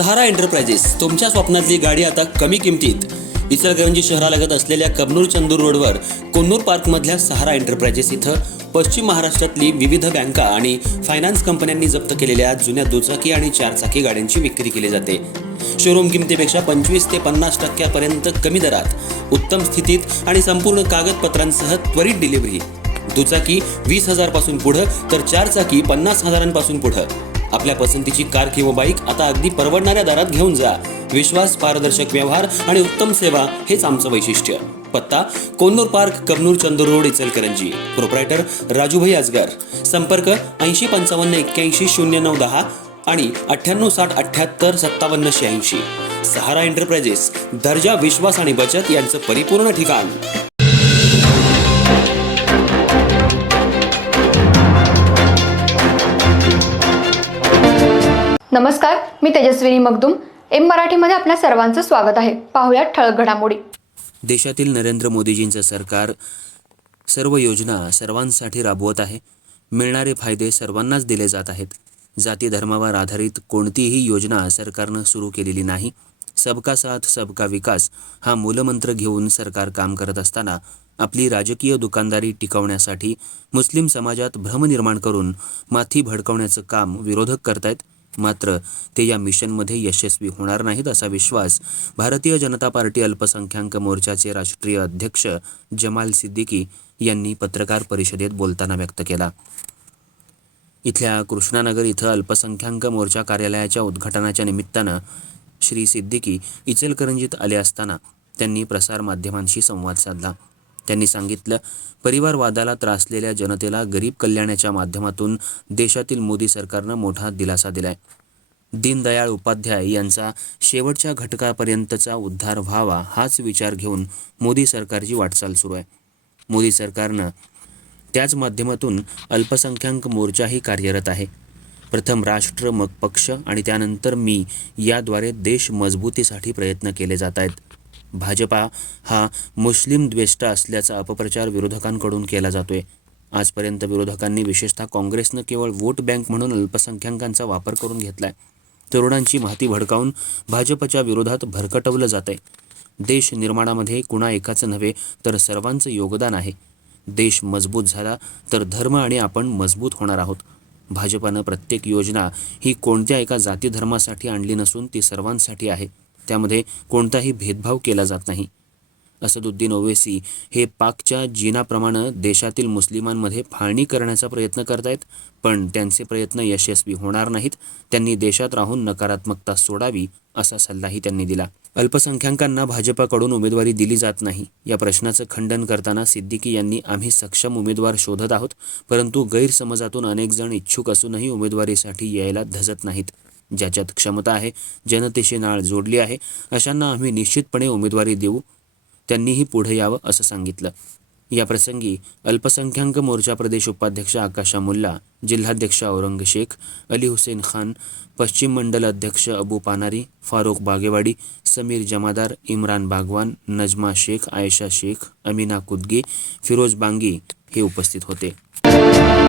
सहारा enterprises तुमच्या स्वप्नातली गाडी आता कमी किमतीत. इचलकरंजी शहरालगत असलेल्या कबनूर चंदूर रोडवर कोन्नूर पार्कमधल्या सहारा एंटरप्राइजेस इथं पश्चिम महाराष्ट्रातली विविध बँका आणि फायनान्स कंपन्यांनी जप्त केलेल्या जुन्या दुचाकी आणि चारचाकी गाड्यांची विक्री केली जाते. शोरूम किमतीपेक्षा 25 ते 50% कमी दरात, उत्तम स्थितीत आणि संपूर्ण कागदपत्रांसह त्वरित डिलिव्हरी. दुचाकी 20,000 पासून पुढे तर चारचाकी 50,000 पासून पुढे. आपल्या पसंतीची कार किंवा बाईक आता अगदी परवडणाऱ्या दरात घेऊन जा. विश्वास, पारदर्शक व्यवहार आणि उत्तम सेवा हेच आमचं वैशिष्ट्य. पत्ता Konnur park, Kabnur Chandur road, Ichalkaranji. Proprietor Rajubhai Ajgar. संपर्क 8055810910 आणि 9860785786. सहारा एंटरप्राइजेस, दर्जा, विश्वास आणि बचत यांचं परिपूर्ण ठिकाण. नमस्कार, मी तेजस्विनी मगदूम. एम मराठीमध्ये आपल्या सर्वांचं स्वागत आहे. पाहूयात ठळक घडामोडी. देशातील नरेंद्र मोदीजींचं सरकार सर्व योजना सर्वांसाठी राबवत आहे. मिळणारे फायदे सर्वांनाच दिले जात आहेत. जाती धर्मावर आधारित कोणतीही योजना सरकारनं सुरू केलेली नाही. सबका साथ सबका विकास हा मूलमंत्र घेऊन सरकार काम करत असताना आपली राजकीय दुकानदारी टिकवण्यासाठी मुस्लिम समाजात भ्रम निर्माण करून माथी भडकवण्याचं काम विरोधक करतायत. मात्र ते या मिशनमध्ये यशस्वी होणार नाहीत असा विश्वास भारतीय जनता पार्टी अल्पसंख्याक मोर्चाचे राष्ट्रीय अध्यक्ष जमाल सिद्दीकी यांनी पत्रकार परिषदेत बोलताना व्यक्त केला. इथल्या कृष्णानगर इथं अल्पसंख्याक मोर्चा कार्यालयाच्या उद्घाटनाच्या निमित्तानं श्री सिद्दीकी इचलकरंजीत आले असताना त्यांनी प्रसारमाध्यमांशी संवाद साधला. त्यांनी सांगितलं, परिवारवादाला त्रासलेल्या जनतेला गरीब कल्याणाच्या माध्यमातून देशातील मोदी सरकारनं मोठा दिलासा दिलाय. दीनदयाळ उपाध्याय यांचा शेवटच्या घटकापर्यंतचा उद्धार व्हावा हाच विचार घेऊन मोदी सरकारची वाटचाल सुरू आहे. मोदी सरकारनं त्याच माध्यमातून अल्पसंख्याक मोर्चाही कार्यरत आहे. प्रथम राष्ट्र, मग पक्ष आणि त्यानंतर मी याद्वारे देश मजबूतीसाठी प्रयत्न केले जात आहेत. भाजपा हा मुस्लिम द्वेष्टा असल्याचा अपप्रचार विरोधकांकडून केला जातोय. आजपर्यंत विरोधकांनी, विशेषतः काँग्रेसनं, केवळ वोट बँक म्हणून अल्पसंख्याकांचा वापर करून घेतलाय. तरुणांची माती भडकावून भाजपच्या विरोधात भरकटवलं जातंय. देश निर्माणामध्ये कुणा एकाचं नव्हे तर सर्वांचं योगदान आहे. देश मजबूत झाला तर धर्म आणि आपण मजबूत होणार आहोत. भाजपानं प्रत्येक योजना ही कोणत्या एका जाती धर्मासाठी आणली नसून ती सर्वांसाठी आहे. त्यामध्ये कोणताही भेदभाव केला जात नाही. असदुद्दीन ओवैसी हे पाकच्या जीनाप्रमाणे देशातील मुस्लिमांमध्ये फाळणी करण्याचा प्रयत्न करतायत, पण त्यांचे प्रयत्न यशस्वी होणार नाहीत. त्यांनी देशात राहून नकारात्मकता सोडावी असा सल्लाही त्यांनी दिला. अल्पसंख्याकांना भाजपाकडून उमेदवारी दिली जात नाही या प्रश्नाचं खंडन करताना सिद्दीकी यांनी, आम्ही सक्षम उमेदवार शोधत आहोत, परंतु गैरसमजातून अनेक जण इच्छुक असूनही उमेदवारीसाठी यायला धजत नाहीत. ज्याच्यात क्षमता आहे, जनतेशी नाळ जोडली आहे, अशांना आम्ही निश्चितपणे उमेदवारी देऊ. त्यांनीही पुढे यावं असं सांगितलं. या प्रसंगी अल्पसंख्याक मोर्चा प्रदेश उपाध्यक्ष आकाशा मुल्ला, जिल्हाध्यक्ष औरंग शेख, अली हुसेन खान, पश्चिम मंडल अध्यक्ष अबू पानारी, फारुख बागेवाडी, समीर जमादार, इम्रान बागवान, नजमा शेख, आयशा शेख, अमीना कुदगी, फिरोज बांगी हे उपस्थित होते.